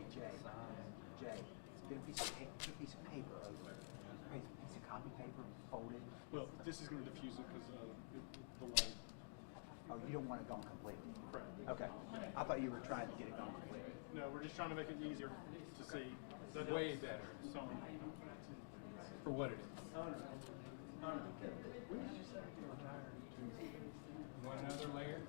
Hey, Jay, get a piece of paper over it. Piece of copy paper folded. Well, this is going to diffuse it because the light. Oh, you don't want it gone completely? Correct. Okay. I thought you were trying to get it gone completely. No, we're just trying to make it easier to see. Way better. So, For what it is. Want another layer?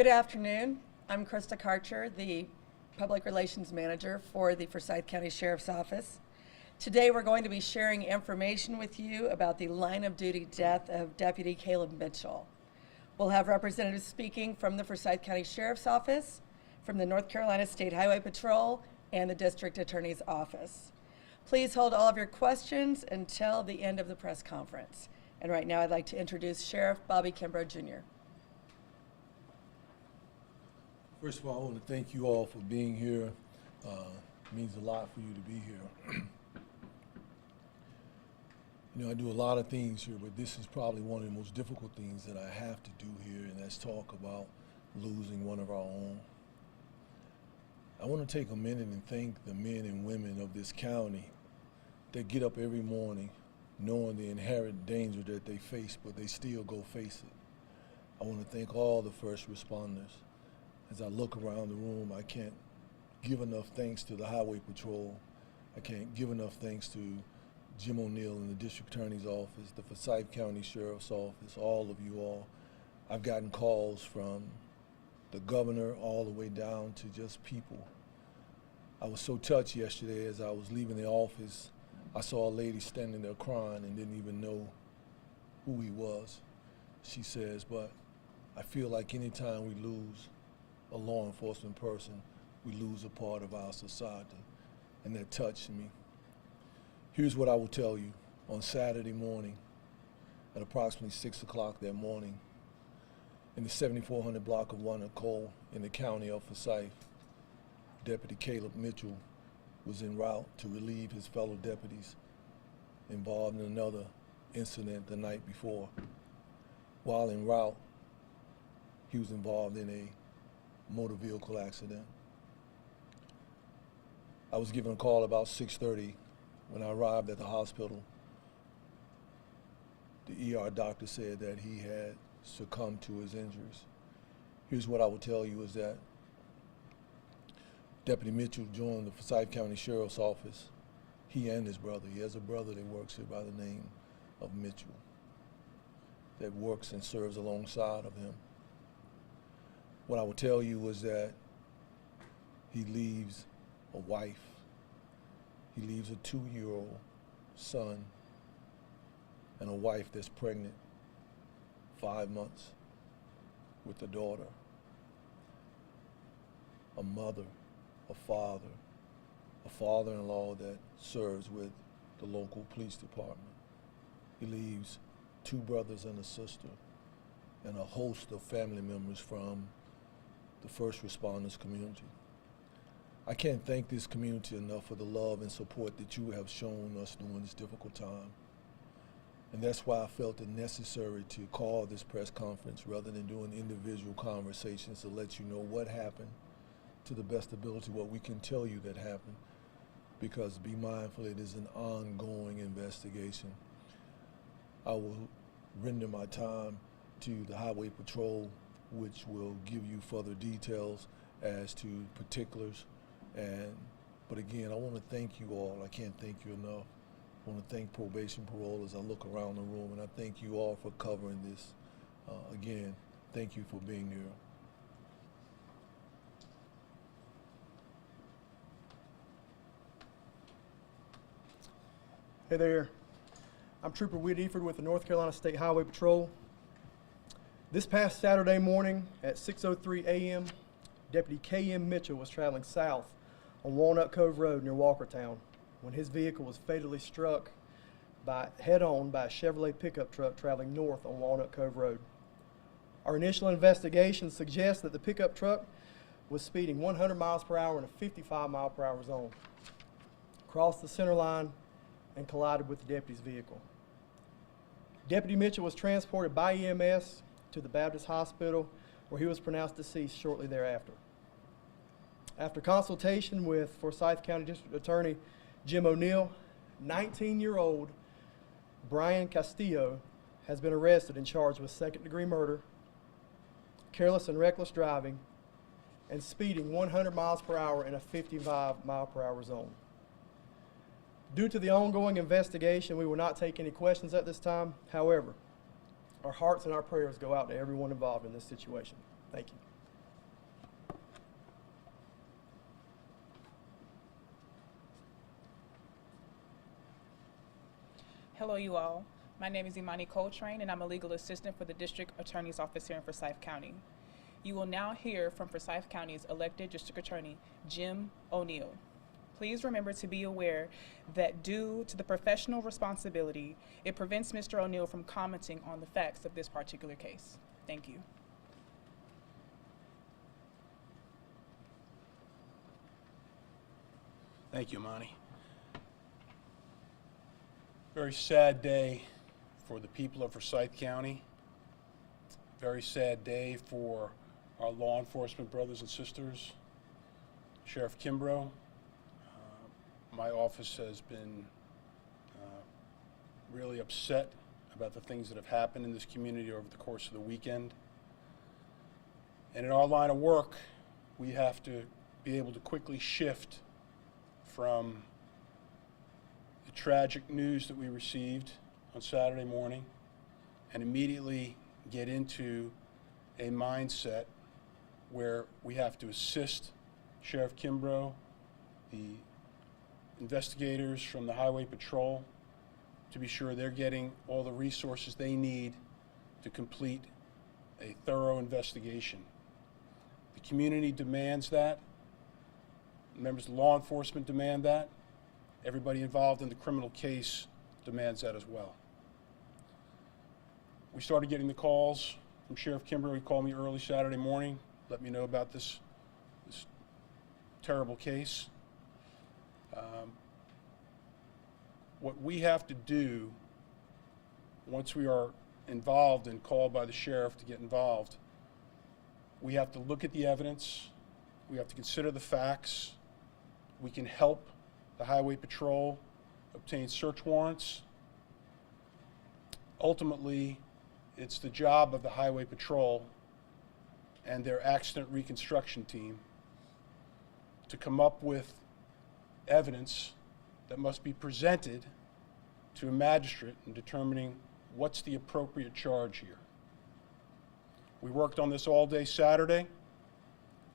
Good afternoon. I'm Krista Karcher, the Public Relations Manager for the Forsyth County Sheriff's Office. Today we're going to be sharing information with you about the line of duty death of Deputy Kaleb Mitchell. We'll have representatives speaking from the Forsyth County Sheriff's Office, from the North Carolina State Highway Patrol, and the District Attorney's Office. Please hold all of your questions until the end of the press conference. And right now I'd like to introduce Sheriff Bobby Kimbrough Jr. First of all, I want to thank you all for being here. It means a lot for you to be here. You know, I do a lot of things here, but this is probably one of the most difficult things that I have to do here, and that's talk about losing one of our own. I want to take a minute and thank the men and women of this county that get up every morning knowing the inherent danger that they face, but they still go face it. I want to thank all the first responders. As I look around the room, I can't give enough thanks to the Highway Patrol. I can't give enough thanks to Jim O'Neill in the District Attorney's Office, the Forsyth County Sheriff's Office, all of you all. I've gotten calls from the governor all the way down to just people. I was so touched yesterday as I was leaving the office. I saw a lady standing there crying and didn't even know who he was. She says, but I feel like anytime we lose a law enforcement person, we lose a part of our society. And that touched me. Here's what I will tell you. On Saturday morning, at approximately 6 o'clock that morning, in the 7400 block of Walnut Cole in the county of Forsyth, Deputy Kaleb Mitchell was en route to relieve his fellow deputies involved in another incident the night before. While en route, he was involved in a motor vehicle accident. I was given a call about 6:30. When I arrived at the hospital, the ER doctor said that he had succumbed to his injuries. Here's what I will tell you is that Deputy Mitchell joined the Forsyth County Sheriff's Office. He and his brother. He has a brother that works here by the name of Mitchell that works and serves alongside of him. What I will tell you is that he leaves a wife. He leaves a 2-year-old son and a wife that's pregnant 5 months with a daughter, a mother, a father-in-law that serves with the local police department. He leaves 2 brothers and a sister and a host of family members from the first responders community. I can't thank this community enough for the love and support that you have shown us during this difficult time. And that's why I felt it necessary to call this press conference rather than doing individual conversations to let you know what happened to the best ability, what we can tell you that happened, because be mindful it is an ongoing investigation. I will render my time to the Highway Patrol, which will give you further details as to particulars. But again, I want to thank you all. I can't thank you enough. I want to thank probation parole as I look around the room, and I thank you all for covering this. Again, thank you for being here. Hey there, I'm Trooper Whit Eford with the North Carolina State Highway Patrol. This past Saturday morning at 6:03 a.m., Deputy K.M. Mitchell was traveling south on Walnut Cove Road near Walkertown when his vehicle was fatally struck head-on by a Chevrolet pickup truck traveling north on Walnut Cove Road. Our initial investigation suggests that the pickup truck was speeding 100 miles per hour in a 55 mile per hour zone, crossed the center line, and collided with the deputy's vehicle. Deputy Mitchell was transported by EMS to the Baptist Hospital, where he was pronounced deceased shortly thereafter. After consultation with Forsyth County District Attorney Jim O'Neill, 19-year-old Brian Castillo has been arrested and charged with second-degree murder, careless and reckless driving, and speeding 100 miles per hour in a 55 mile per hour zone. Due to the ongoing investigation, we will not take any questions at this time. However, our hearts and our prayers go out to everyone involved in this situation. Thank you. Hello, you all. My name is Imani Coltrane, and I'm a legal assistant for the District Attorney's Office here in Forsyth County. You will now hear from Forsyth County's elected District Attorney, Jim O'Neill. Please remember to be aware that due to the professional responsibility, it prevents Mr. O'Neill from commenting on the facts of this particular case. Thank you. Thank you, Monty. Very sad day for the people of Forsyth County. Very sad day for our law enforcement brothers and sisters. Sheriff Kimbrough, my office has been really upset about the things that have happened in this community over the course of the weekend. And in our line of work, we have to be able to quickly shift from the tragic news that we received on Saturday morning and immediately get into a mindset where we have to assist Sheriff Kimbrough, the investigators from the Highway Patrol, to be sure they're getting all the resources they need to complete a thorough investigation. The community demands that. Members of law enforcement demand that. Everybody involved in the criminal case demands that as well. We started getting the calls from Sheriff Kimbrough. He called me early Saturday morning, let me know about this terrible case. What we have to do once we are involved and called by the sheriff to get involved, we have to look at the evidence, we have to consider the facts, we can help the Highway Patrol obtain search warrants. Ultimately, it's the job of the Highway Patrol and their accident reconstruction team to come up with evidence that must be presented to a magistrate in determining what's the appropriate charge here. We worked on this all day Saturday.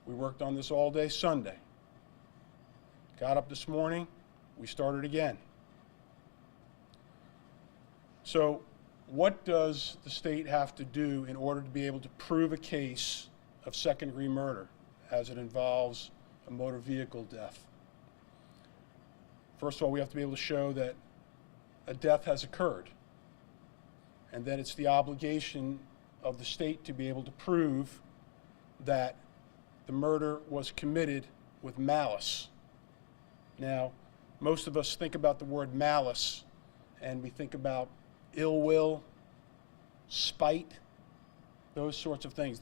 We worked on this all day Sunday. Got up this morning, we started again. So what does the state have to do in order to be able to prove a case of second-degree murder as it involves a motor vehicle death? First of all, we have to be able to show that a death has occurred. And then it's the obligation of the state to be able to prove that the murder was committed with malice. Now, most of us think about the word malice and we think about ill will, spite, those sorts of things.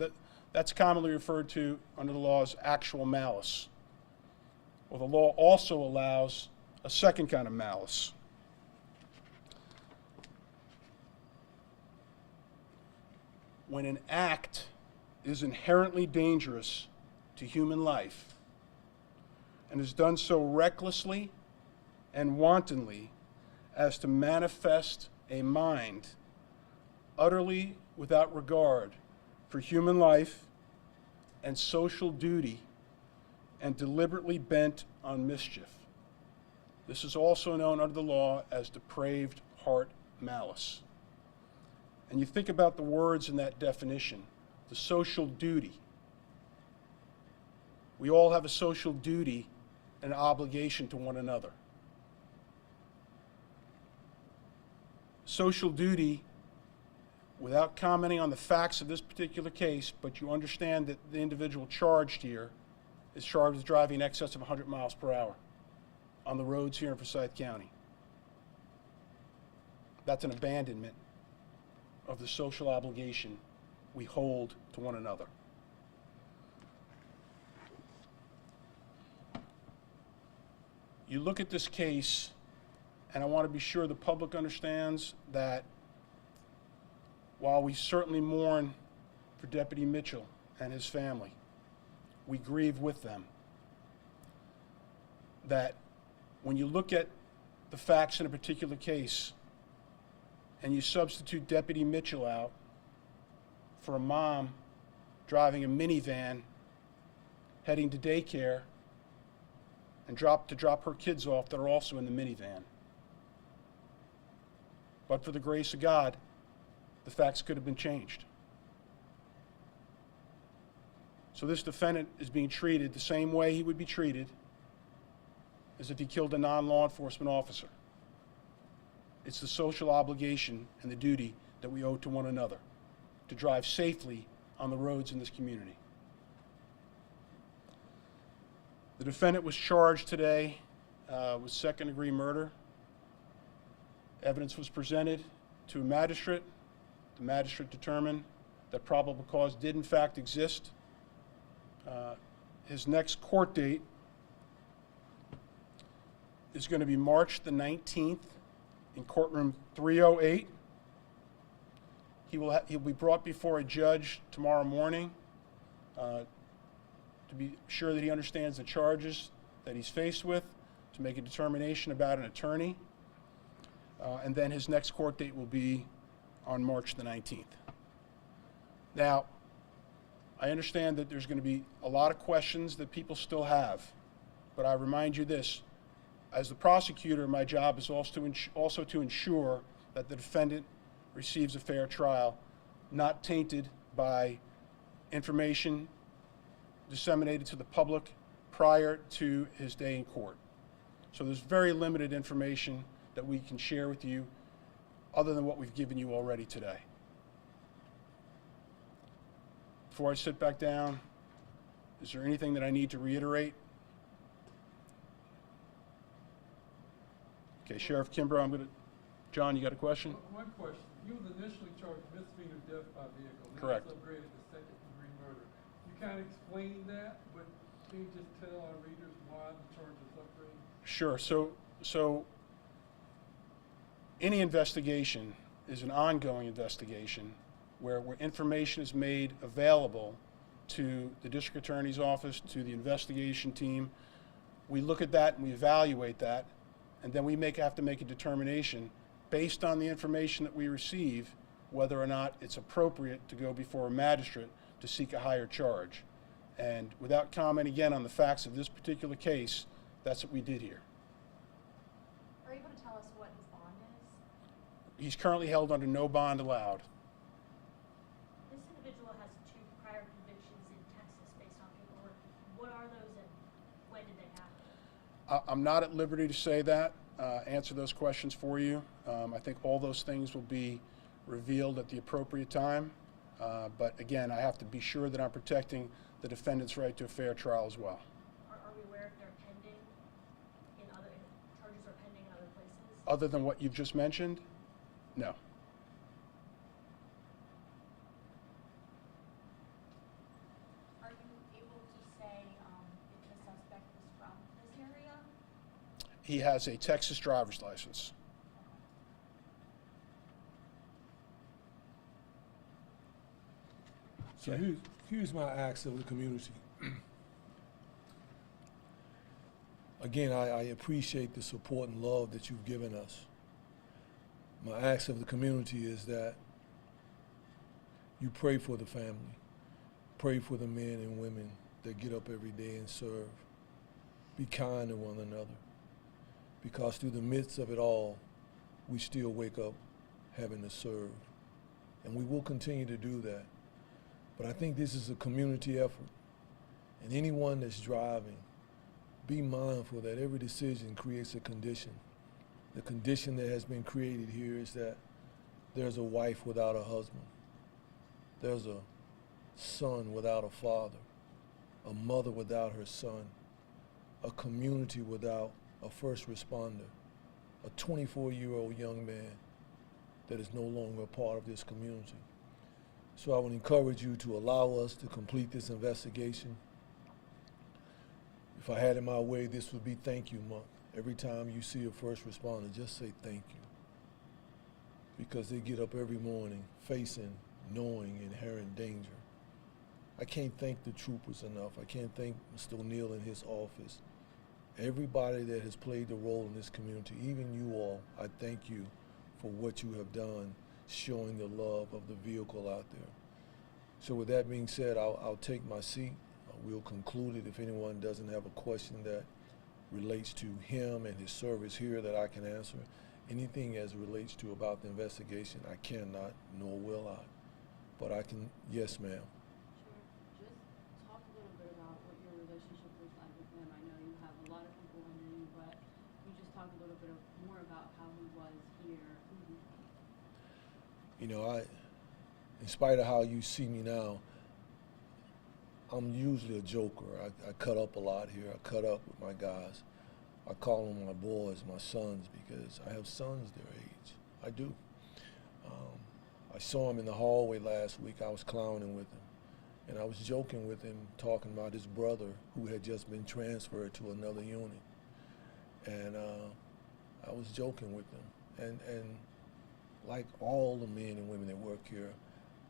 That's commonly referred to under the law as actual malice. Well, the law also allows a second kind of malice. When an act is inherently dangerous to human life and is done so recklessly and wantonly as to manifest a mind utterly without regard for human life and social duty and deliberately bent on mischief. This is also known under the law as depraved heart malice. And you think about the words in that definition, the social duty. We all have a social duty and obligation to one another. Social duty, without commenting on the facts of this particular case, but you understand that the individual charged here is charged with driving in excess of 100 miles per hour on the roads here in Forsyth County. That's an abandonment of the social obligation we hold to one another. You look at this case, and I want to be sure the public understands that while we certainly mourn for Deputy Mitchell and his family, we grieve with them. That when you look at the facts in a particular case and you substitute Deputy Mitchell out for a mom driving a minivan heading to daycare and to drop her kids off that are also in the minivan, but for the grace of God, the facts could have been changed. So this defendant is being treated the same way he would be treated as if he killed a non-law enforcement officer. It's the social obligation and the duty that we owe to one another to drive safely on the roads in this community. The defendant was charged today with second-degree murder. Evidence was presented to a magistrate. The magistrate determined that probable cause did in fact exist. His next court date is going to be March the 19th in courtroom 308. He'll be brought before a judge tomorrow morning to be sure that he understands the charges that he's faced with, to make a determination about an attorney. And then his next court date will be on March the 19th. Now, I understand that there's going to be a lot of questions that people still have, but I remind you this. As the prosecutor, my job is also to ensure that the defendant receives a fair trial, not tainted by information disseminated to the public prior to his day in court. So there's very limited information that we can share with you other than what we've given you already today. Before I sit back down, is there anything that I need to reiterate? Okay, Sheriff Kimbrough, John, you got a question? One question. You was initially charged with misdemeanor death by vehicle. Now Correct. it's upgraded to second-degree murder. You kind of explained that, but can you just tell our readers why the charge is upgraded? Sure. So any investigation is an ongoing investigation where information is made available to the district attorney's office, to the investigation team. We look at that and we evaluate that, and then we have to make a determination based on the information that we receive whether or not it's appropriate to go before a magistrate to seek a higher charge. And without comment again on the facts of this particular case, that's what we did here. Are you able to tell us what his bond is? He's currently held under no bond allowed. This individual has 2 prior convictions in Texas based on paperwork. What are those and when did they happen? I'm not at liberty to say that, answer those questions for you. I think all those things will be revealed at the appropriate time. But again, I have to be sure that I'm protecting the defendant's right to a fair trial as well. Are we aware if they're pending charges are pending in other places? Other than what you've just mentioned, no. Are you able to say if the suspect is from this area? He has a Texas driver's license. So here's my ask of the community. Again, I appreciate the support and love that you've given us. My ask of the community is that you pray for the family. Pray for the men and women that get up every day and serve. Be kind to one another. Because through the midst of it all, we still wake up having to serve. And we will continue to do that. But I think this is a community effort. And anyone that's driving, be mindful that every decision creates a condition. The condition that has been created here is that there's a wife without a husband. There's a son without a father, a mother without her son, a community without a first responder, a 24-year-old young man that is no longer a part of this community. So I would encourage you to allow us to complete this investigation. If I had it my way, this would be Thank You Month. Every time you see a first responder, just say thank you. Because they get up every morning facing, knowing inherent danger. I can't thank the troopers enough. I can't thank Mr. O'Neill and his office. Everybody that has played a role in this community, even you all, I thank you for what you have done, showing the love of the vehicle out there. So with that being said, I'll take my seat. We'll conclude it if anyone doesn't have a question that relates to him and his service here that I can answer. Anything as it relates to about the investigation, I cannot, nor will I. But I can, yes, ma'am. Sure. Just talk a little bit about what your relationship was like with him. I know you have a lot of people under you, but you just talk a little bit more about how he was here. You know, in spite of how you see me now, I'm usually a joker. I cut up a lot here. I cut up with my guys. I call them my boys, my sons, because I have sons their age. I do. I saw him in the hallway last week. I was clowning with him. And I was joking with him, talking about his brother who had just been transferred to another unit. And I was joking with him. And like all the men and women that work here,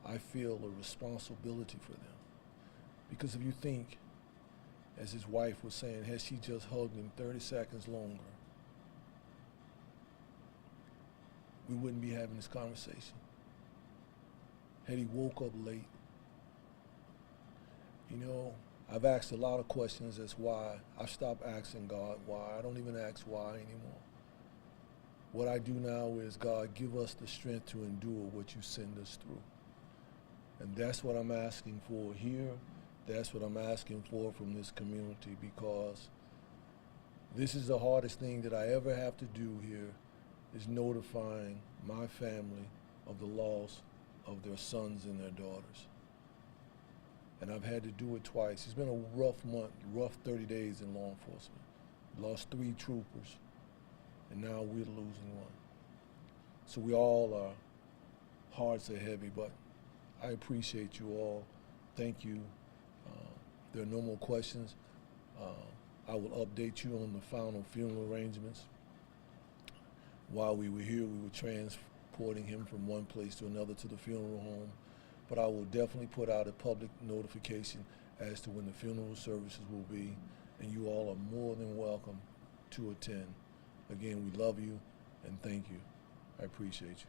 I feel a responsibility for them. Because if you think, as his wife was saying, had she just hugged him 30 seconds longer, we wouldn't be having this conversation. Had he woke up late, you know, I've asked a lot of questions as why. I've stopped asking God why. I don't even ask why anymore. What I do now is, God, give us the strength to endure what you send us through. And that's what I'm asking for here. That's what I'm asking for from this community, because this is the hardest thing that I ever have to do here, is notifying my family of the loss of their sons and their daughters. And I've had to do it twice. It's been a rough month, rough 30 days in law enforcement. Lost 3 troopers, and now we're losing 1. So we all are, hearts are heavy, but I appreciate you all. Thank you. If there are no more questions, I will update you on the final funeral arrangements. While we were here, we were transporting him from one place to another to the funeral home. But I will definitely put out a public notification as to when the funeral services will be, and you all are more than welcome to attend. Again, we love you and thank you. I appreciate you.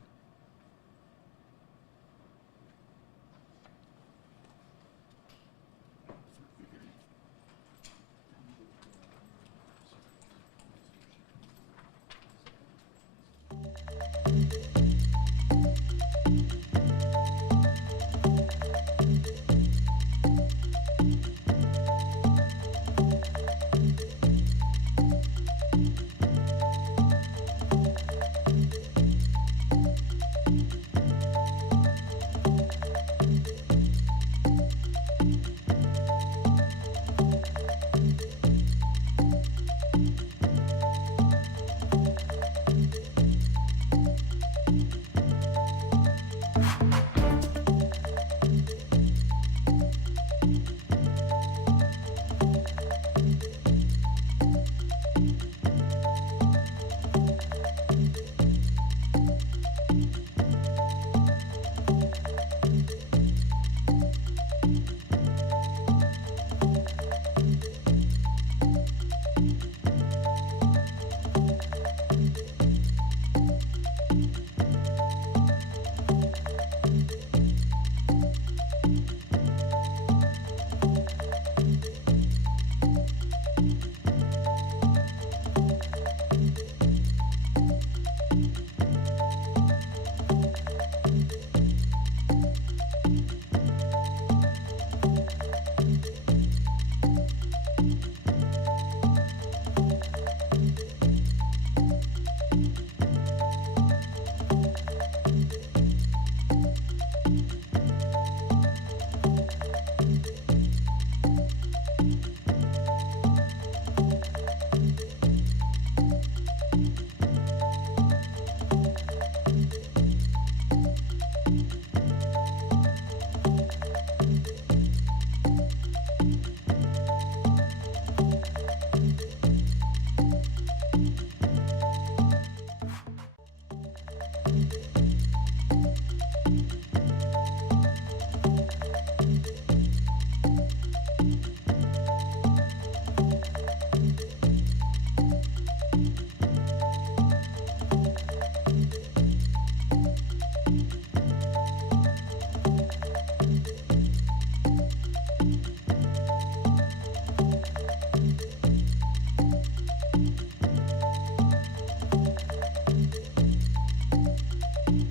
Thank